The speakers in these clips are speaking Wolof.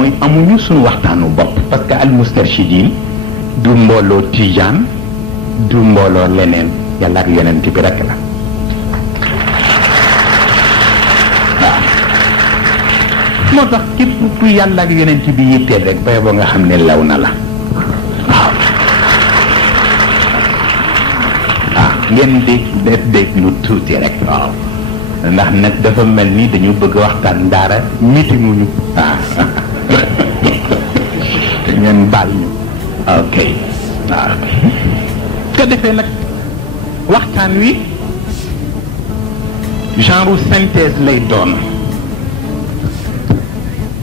mooy amuñu suñu waxtaanu bopp parce que al mustarshidin du mbooloo tijaan du mbooloo leneen yàlla ak yonent bi rek la waaw moo tax képp ku yàlla ak yonent bi yitteel rek bay boo nga xam ne law na la waaw ngeen dégg lu tuuti rek waaw ndax nag dafa mel ni dañu bëgg waxtaan daara mitimuñu ngeen baal ñu ok waaw ko defee nag waxtaan wi genre synthèse lay doon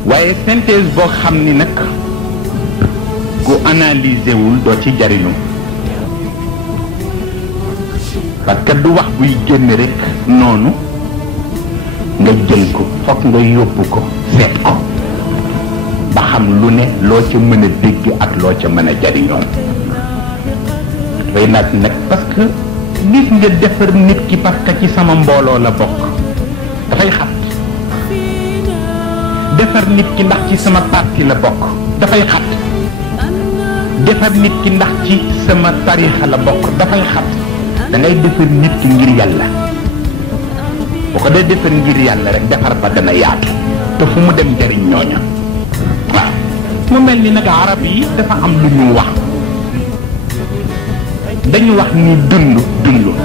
waaye synthèse boo xam ni nag ku analyser wul doo ci jariñu parce que du wax buy génn rek noonu nga jël ko fokk nga yóbbu ko seet ko ba xam lu ne loo ca mën a dégg ak loo ca mën a jariñoo dafay naat nag parce que gis nga defar nit ki parce que ci sama mbooloo la bokk dafay xat defar nit ki ndax ci sama parti la bokk dafay xat defar nit ki ndax ci sama tarixa la bokk dafay xat da ngay defar nit ki ngir yàlla boo ko dee defar ngir yàlla rek defar ba dana yaatu te fu mu dem jariñ ñooña waaw mu mel ni nag arab yi dafa am lu ñu wax dañu wax ni dund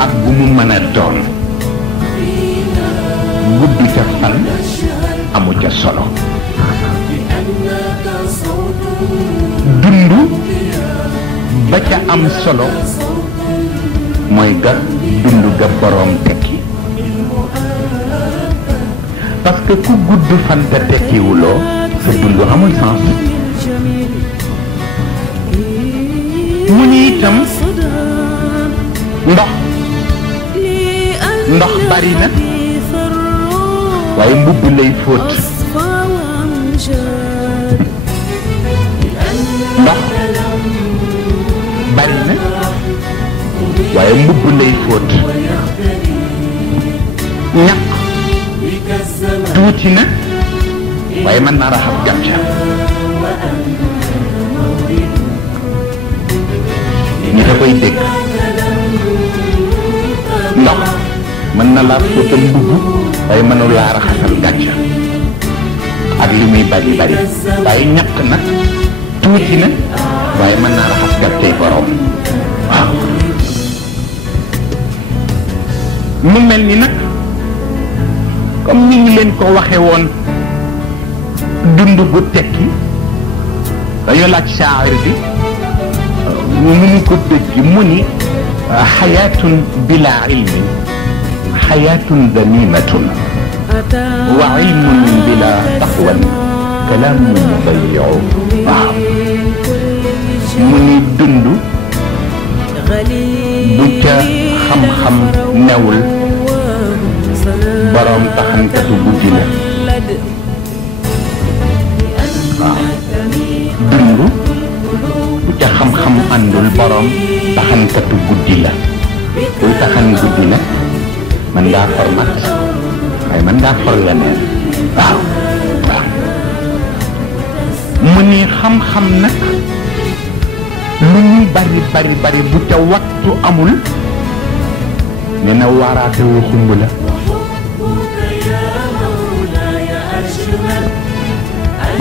ak bu mu mën a doon gudd ca fan amu ca solo dund ba ca am solo mooy ga dund ga boroom tekki parce que ku gudd fan te tekkiwuloo sa dund amul sens mu ni itam ndox bari na waaye mbubb lay fóot ndox bari na waaye mbubb lay fóot ñaq tuuti na waaye mën naa raxas gàncax ñi da koy dégg ndox mën na laa fóotal mbubb waaye mënul laa raxasal gàncax ak li muy bari bari waaye ñaq nag tuuti na waaye mën naa raxas gàncax borom waaw mu mel ni nag comme ni ngi leen ko waxe woon dund gu tekki dañu laaj shaa'ir bi mu ko dëgg mu ni xayaatun bila ilmin xayaatun damimatun wa ilmun bila taqwan kalaamun mudayiu waaw mu ni dund bu ca xam-xam newul borom taxankatu guddi la waaw dund bu ca xam-xam àndul borom taxankatu guddi la buy taxan guddi nag mën ngaa for mat waaye mën ngaa for leneen waaw waaw mu ni xam-xam nag lu ñuy bari bari bari bu ca wattu amul nee na waaraate wu xumb la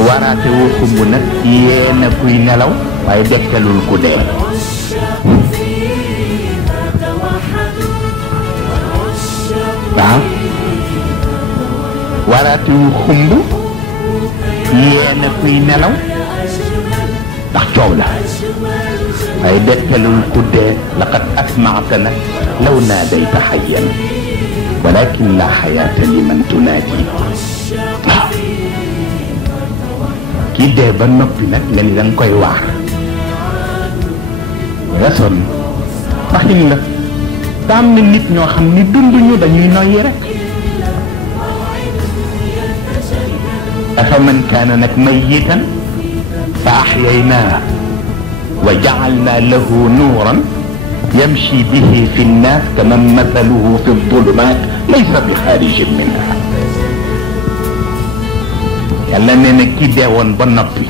waaraate wu xumb nag yéena kuy nelaw waaye dekkalul ku dee waaw waaraate wu xumb yéena kuy nelaw ndax coow la waaye dekkalul ku dee laqad asmaatana law naadayta xayyan walakin la xayaata liman tunaadi waaw kii dee ba noppi nag nga ni da nga koy waar nga sonn waxin la te am na nit ñoo xam ni dunduñu dañuy noyyi rek afa man kaana nag mayitan fa axyaynaa wa jacalnaa lahu nuuran yamshi bihi fi nnaas kaman mathaluhu fi ddulumaat laysa bi xaarijin minha yàlla nee na ki deewoon ba noppi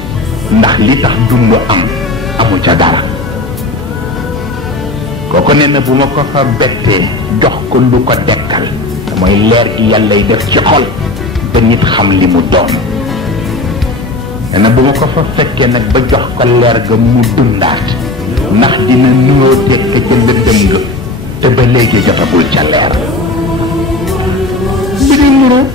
ndax li tax dund am amu ca dara kooku nee na bu ma ko fa bettee jox ko lu ko dekkal te mooy leer gi yàllay def ci xol ba nit xam li mu doon nee na bu ma ko fa fekkee nag ba jox ko leer ga mu dundaat ndax dina nuyoo tekk ca lëndëm nga te ba léegi jotagul ca leer bi di nuroo